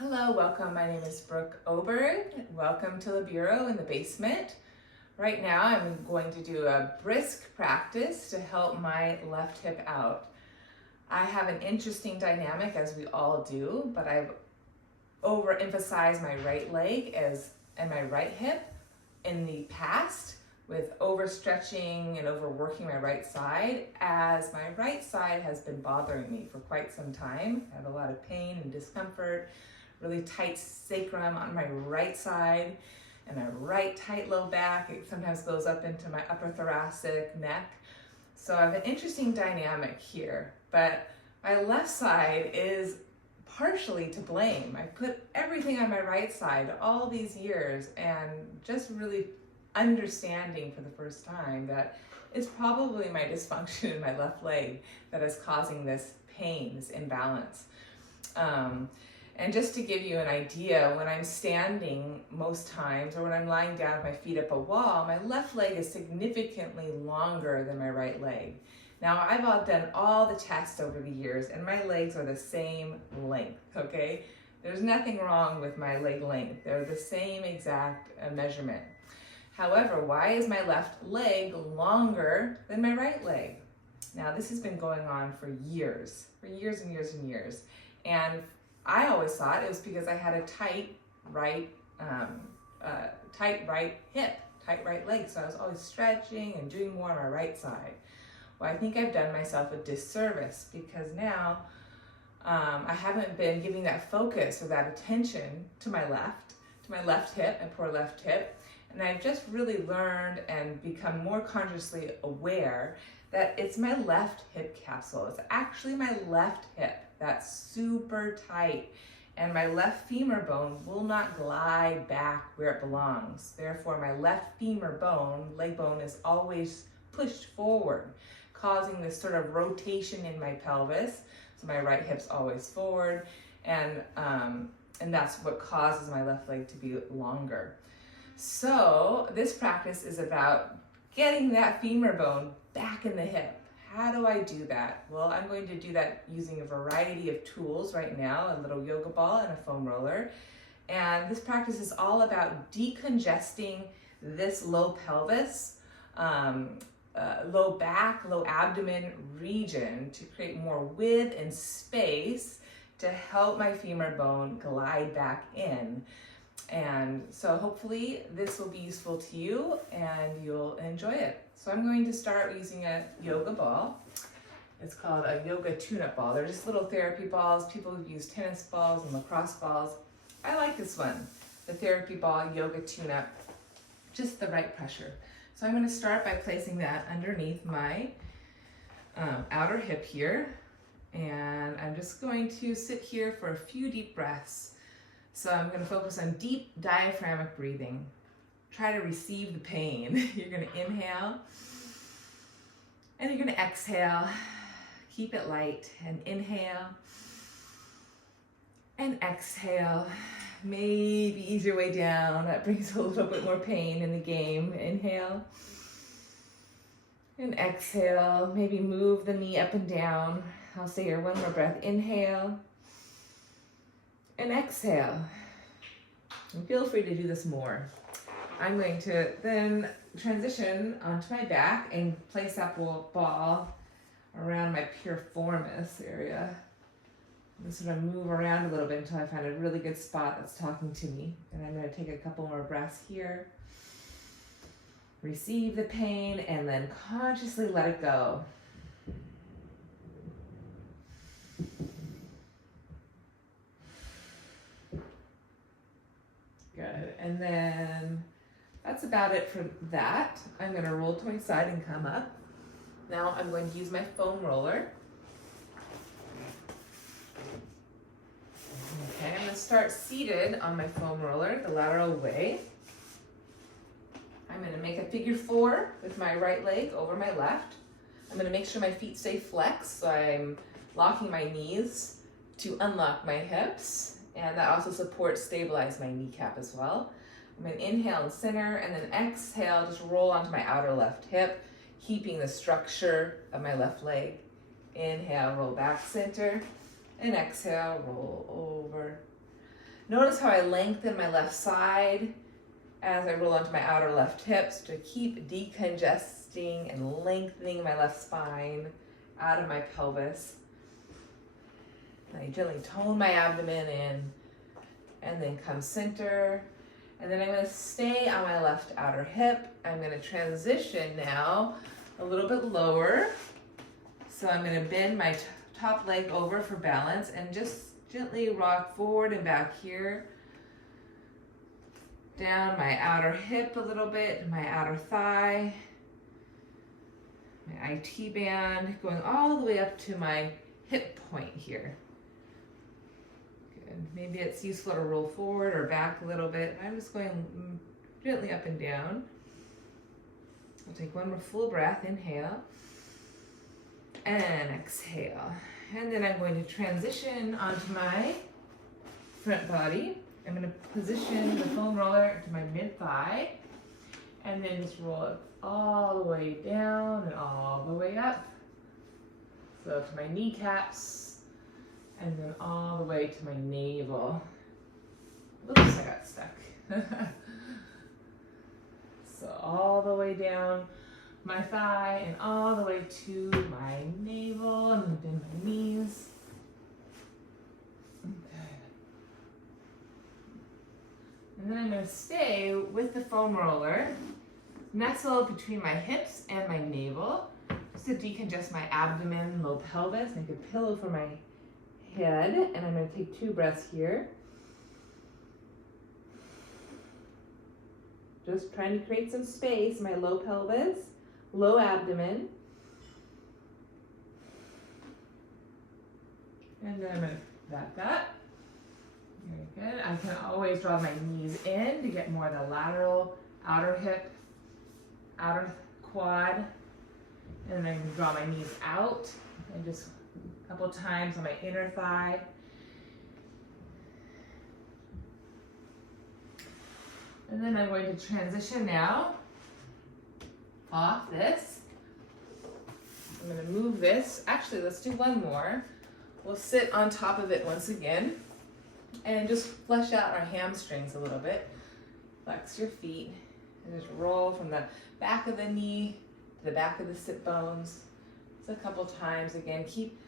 Hello, welcome. My name is Brooke Oberg. Welcome to the Bureau in the basement. Right now I'm going to do a brisk practice to help my left hip out. I have an interesting dynamic, as we all do, but I've overemphasized my right leg and my right hip in the past with overstretching and overworking my right side, as my right side has been bothering me for quite some time. I have a lot of pain and discomfort, really tight sacrum on my right side, and a right tight low back. It sometimes goes up into my upper thoracic neck. So I have an interesting dynamic here, but my left side is partially to blame. I put everything on my right side all these years, and just really understanding for the first time that it's probably my dysfunction in my left leg that is causing this pain, this imbalance. And just to give you an idea, when I'm standing most times, or when I'm lying down with my feet up a wall, my left leg is significantly longer than my right leg. Now, I've done all the tests over the years, and my legs are the same length, okay? There's nothing wrong with my leg length. They're the same exact measurement. However, why is my left leg longer than my right leg? Now, this has been going on for years and years and years. And I always thought it was because I had a tight right hip, tight right leg. So I was always stretching and doing more on my right side. Well, I think I've done myself a disservice, because now I haven't been giving that focus or that attention to my left hip, my poor left hip. And I've just really learned and become more consciously aware that it's my left hip capsule. It's actually my left hip that's super tight, and my left femur bone will not glide back where it belongs. Therefore, my left femur bone, leg bone, is always pushed forward, causing this sort of rotation in my pelvis. So my right hip's always forward, and that's what causes my left leg to be longer. So this practice is about getting that femur bone back in the hip. How do I do that? Well, I'm going to do that using a variety of tools right now, a little yoga ball and a foam roller. And this practice is all about decongesting this low pelvis, low back, low abdomen region to create more width and space to help my femur bone glide back in. And so hopefully this will be useful to you and you'll enjoy it. So I'm going to start using a yoga ball. It's called a yoga tune-up ball. They're just little therapy balls. People who use tennis balls and lacrosse balls. I like this one, the therapy ball yoga tune-up, just the right pressure. So I'm going to start by placing that underneath my outer hip here. And I'm just going to sit here for a few deep breaths. So I'm going to focus on deep diaphragmatic breathing. Try to receive the pain. You're going to inhale and you're going to exhale. Keep it light and inhale and exhale. Maybe ease your way down. That brings a little bit more pain in the game. Inhale and exhale. Maybe move the knee up and down. I'll say here one more breath. Inhale and exhale. And feel free to do this more. I'm going to then transition onto my back and place that ball around my piriformis area. I'm just going to move around a little bit until I find a really good spot that's talking to me. And I'm going to take a couple more breaths here. Receive the pain and then consciously let it go. Good. And then that's about it for that. I'm going to roll to my side and come up. Now I'm going to use my foam roller. Okay, I'm going to start seated on my foam roller the lateral way. I'm going to make a figure 4 with my right leg over my left. I'm going to make sure my feet stay flexed, so I'm locking my knees to unlock my hips. And that also supports, stabilize my kneecap as well. I'm going to inhale and center, and then exhale, just roll onto my outer left hip, keeping the structure of my left leg. Inhale, roll back center, and exhale, roll over. Notice how I lengthen my left side as I roll onto my outer left hips to keep decongesting and lengthening my left spine out of my pelvis. And I gently tone my abdomen in and then come center. And then I'm going to stay on my left outer hip. I'm going to transition now a little bit lower. So I'm going to bend my top leg over for balance and just gently rock forward and back here. Down my outer hip a little bit, my outer thigh, my IT band, going all the way up to my hip point here. Good. Maybe it's useful to roll forward or back a little bit. I'm just going gently up and down. I'll take one more full breath, inhale, and exhale. And then I'm going to transition onto my front body. I'm going to position the foam roller to my mid-thigh and then just roll it all the way down and all the way up. So to my kneecaps and then all the way to my navel. Oops, I got stuck. So all the way down my thigh and all the way to my navel and then my knees. And then I'm going to stay with the foam roller, nestle between my hips and my navel, just to decongest my abdomen, low pelvis, make a pillow for my head. And I'm going to take 2 breaths here. Just trying to create some space, my low pelvis, low abdomen. And then I'm going to back that. Very good. I can always draw my knees in to get more of the lateral, outer hip, outer quad. And then I can draw my knees out and just a couple times on my inner thigh. And then I'm going to transition now off this. I'm going to move this. Actually, let's do one more. We'll sit on top of it once again. And just flesh out our hamstrings a little bit. Flex your feet and just roll from the back of the knee to the back of the sit bones. Just a couple times. Again, keep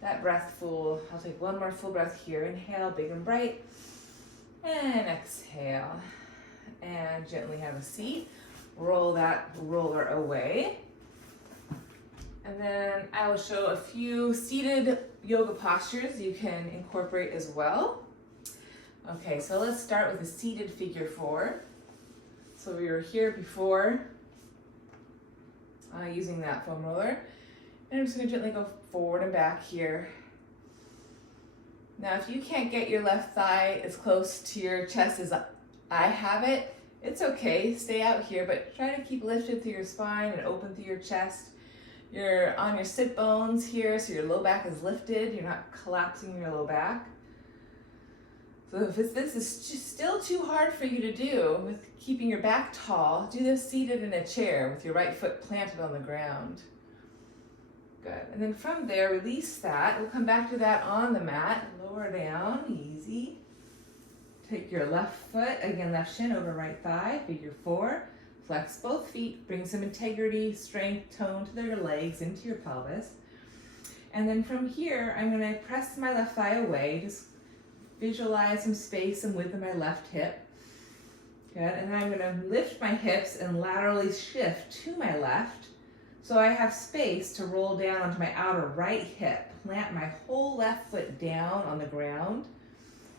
that breath full. I'll take one more full breath here. Inhale, big and bright. And exhale. And gently have a seat. Roll that roller away. And then I will show a few seated yoga postures you can incorporate as well. Okay, so let's start with a seated figure 4. So we were here before using that foam roller. And I'm just going to gently go forward and back here. Now, if you can't get your left thigh as close to your chest as I have it, it's okay. Stay out here, but try to keep lifted through your spine and open through your chest. You're on your sit bones here, so your low back is lifted. You're not collapsing your low back. So if this is just still too hard for you to do with keeping your back tall, do this seated in a chair with your right foot planted on the ground. Good. And then from there, release that. We'll come back to that on the mat. Lower down, easy. Take your left foot, again, left shin over right thigh, figure 4. Flex both feet, bring some integrity, strength, tone to your legs into your pelvis. And then from here, I'm going to press my left thigh away. Just visualize some space and width in my left hip. Good. And then I'm going to lift my hips and laterally shift to my left. So I have space to roll down onto my outer right hip. Plant my whole left foot down on the ground.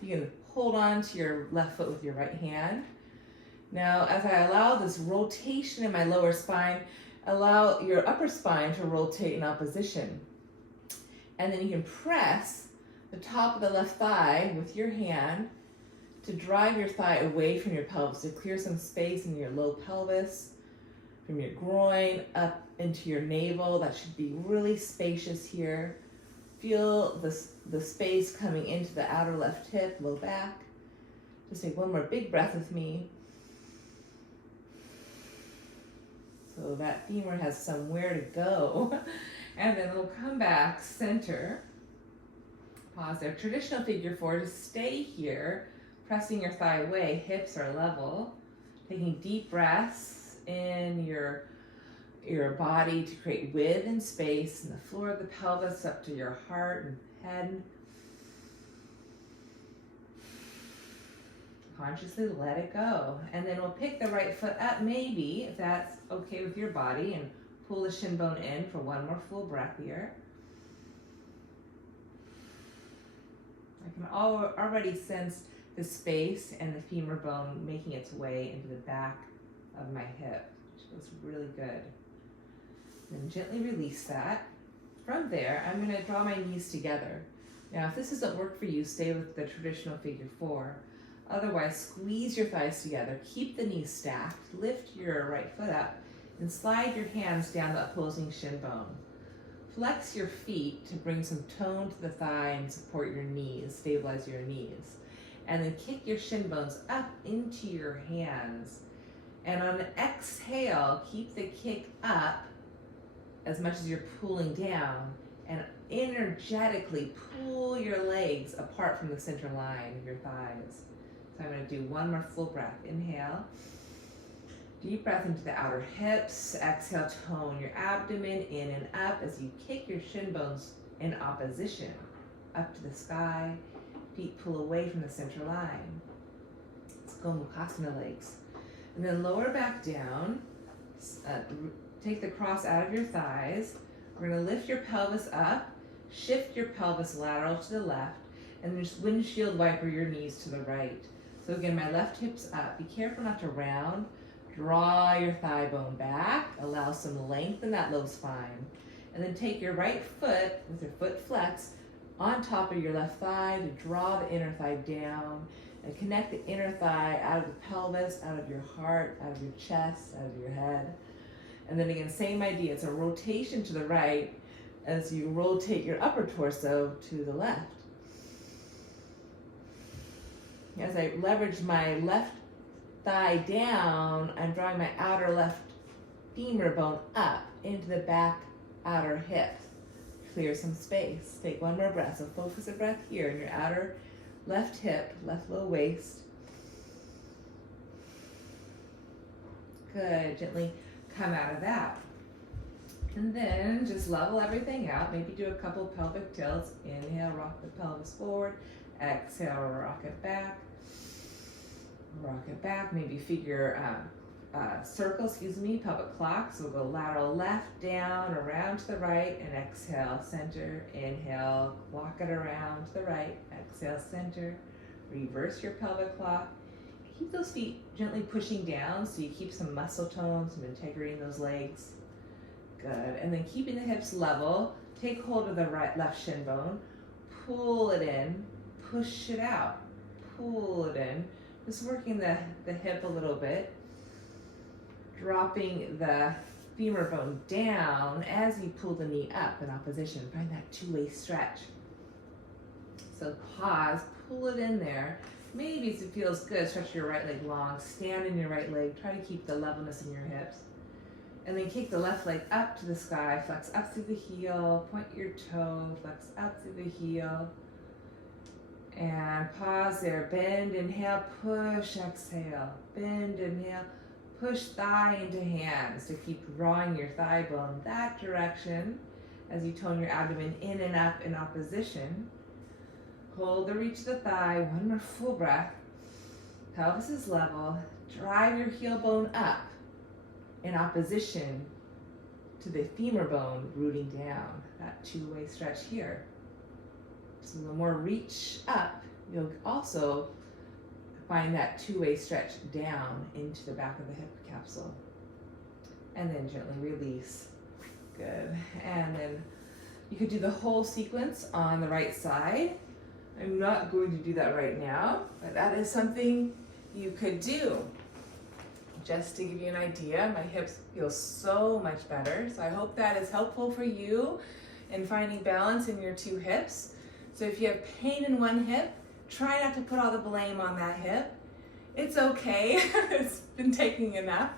You can hold on to your left foot with your right hand. Now, as I allow this rotation in my lower spine, allow your upper spine to rotate in opposition. And then you can press the top of the left thigh with your hand to drive your thigh away from your pelvis, to clear some space in your low pelvis, from your groin up into your navel. That should be really spacious here. Feel the space coming into the outer left hip, low back. Just take one more big breath with me. So that femur has somewhere to go. And then we'll come back, center. Pause there. Traditional figure 4, just stay here pressing your thigh away, hips are level. Taking deep breaths in your body to create width and space in the floor of the pelvis up to your heart and head. Consciously let it go. And then we'll pick the right foot up, maybe, if that's okay with your body, and pull the shin bone in for one more full breath here. I can already sense the space and the femur bone making its way into the back of my hip, which feels really good. Then gently release that. From there, I'm going to draw my knees together. Now, if this doesn't work for you, stay with the traditional figure 4. Otherwise, squeeze your thighs together, keep the knees stacked, lift your right foot up, and slide your hands down the opposing shin bone. Flex your feet to bring some tone to the thigh and support your knees, stabilize your knees. And then kick your shin bones up into your hands. And on an exhale, keep the kick up as much as you're pulling down, and energetically pull your legs apart from the center line of your thighs. So I'm going to do one more full breath. Inhale. Deep breath into the outer hips. Exhale, tone your abdomen in and up as you kick your shin bones in opposition up to the sky. Feet pull away from the center line. Let's go gomukasana legs. And then lower back down. Take the cross out of your thighs. We're going to lift your pelvis up. Shift your pelvis lateral to the left. And then just windshield wiper your knees to the right. So again, my left hip's up. Be careful not to round. Draw your thigh bone back. Allow some length in that low spine. And then take your right foot with your foot flexed on top of your left thigh to draw the inner thigh down and connect the inner thigh out of the pelvis, out of your heart, out of your chest, out of your head. And then again, same idea. It's a rotation to the right as you rotate your upper torso to the left. As I leverage my left thigh down, I'm drawing my outer left femur bone up into the back outer hip. Clear some space. Take one more breath. So focus a breath here in your outer left hip, left low waist. Good. Gently come out of that. And then just level everything out. Maybe do a couple pelvic tilts. Inhale, rock the pelvis forward. Exhale, rock it back. Rock it back. Maybe figure circle, pelvic clock. So we'll go lateral left, down, around to the right, and exhale, center. Inhale, walk it around to the right. Exhale, center. Reverse your pelvic clock. Keep those feet gently pushing down so you keep some muscle tone, some integrity in those legs. Good. And then keeping the hips level, take hold of the left shin bone, pull it in, push it out, pull it in. Just working the hip a little bit, dropping the femur bone down as you pull the knee up in opposition. Find that two-way stretch. So pause, pull it in there. Maybe if it feels good, stretch your right leg long, stand in your right leg, try to keep the levelness in your hips. And then kick the left leg up to the sky, flex up through the heel, point your toe, flex up through the heel. And pause there, bend, inhale, push, exhale. Bend, inhale, push thigh into hands to keep drawing your thigh bone that direction as you tone your abdomen in and up in opposition. Hold the reach of the thigh, one more full breath. Pelvis is level. Drive your heel bone up in opposition to the femur bone rooting down. That two-way stretch here. So the more reach up, you'll also find that two-way stretch down into the back of the hip capsule. And then gently release. Good. And then you could do the whole sequence on the right side. I'm not going to do that right now, but that is something you could do. Just to give you an idea, my hips feel so much better. So I hope that is helpful for you in finding balance in your two hips. So if you have pain in one hip, try not to put all the blame on that hip. It's okay. It's been taking enough.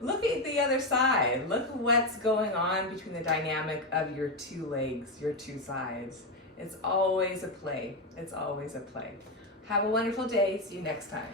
Look at the other side. Look what's going on between the dynamic of your two legs, your two sides. It's always a play. It's always a play. Have a wonderful day. See you next time.